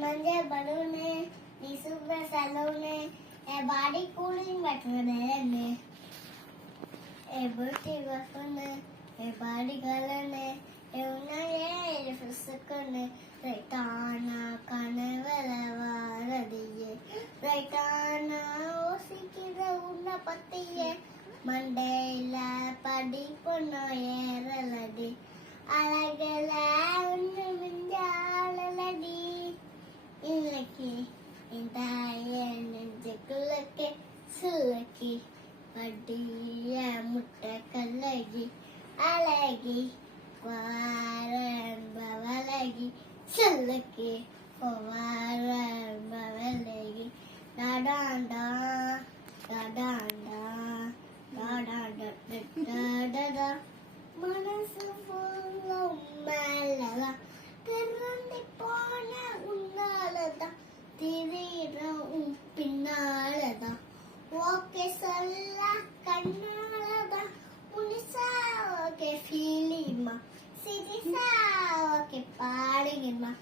மஞ்சள் பலூனு நீ super saloon பாடி cooling பட்டுனு birthday வசனு பாடி கலனு உன்னையே சுக்கனு ரைட்டானா கனவல வாரதியே ரைட்டானா யோசிக்கிற உன்னை பத்தியே மண்டையில படிப்புனா ஏறலடி அழகல ஒன்று மிஞ்சாலடி இன்னைக்கு என் தாய நெஞ்சுக்குள்ளக்கே சுலக்கி படிய முட்டை கல்லகி அழகி வாரன்பவலகி சுலக்கி வாரன்பவலகி டாடாண்டா டாடாண்டா டாடாண்டா மனசு மேலதான் திறந்து போன உன்னாலதான் திரியும் பின்னாலதான் ஓகே சொல்ல கண்ணாலதான் முனிசா ஓகே ஃபீலிமா சிரிசா ஓகே பாடுங்கம்மா